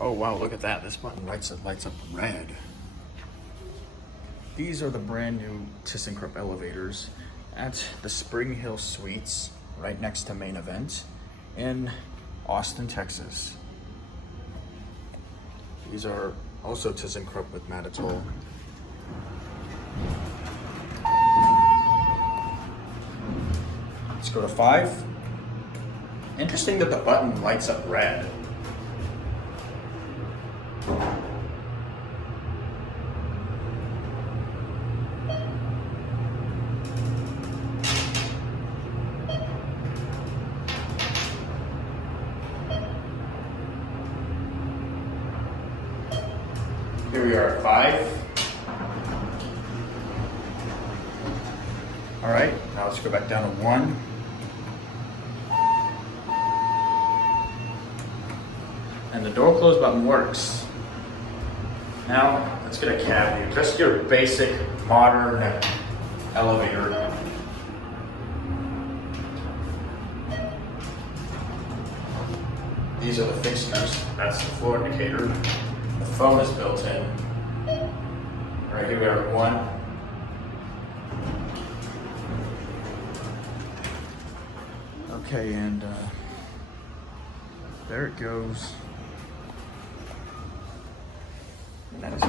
Oh wow, look at that. This button lights up red. These are the brand new ThyssenKrupp elevators at the Springhill Suites, right next to Main Event in Austin, Texas. These are also ThyssenKrupp with Atoll. Let's go to 5. Interesting that the button lights up red. Here we are at 5. All right, now let's go back down to 1. And the door close button works. Now, let's get a cab view. Just your basic modern elevator. These are the fixtures. That's the floor indicator. The phone is built in. Right here we are at 1. Okay, and there it goes.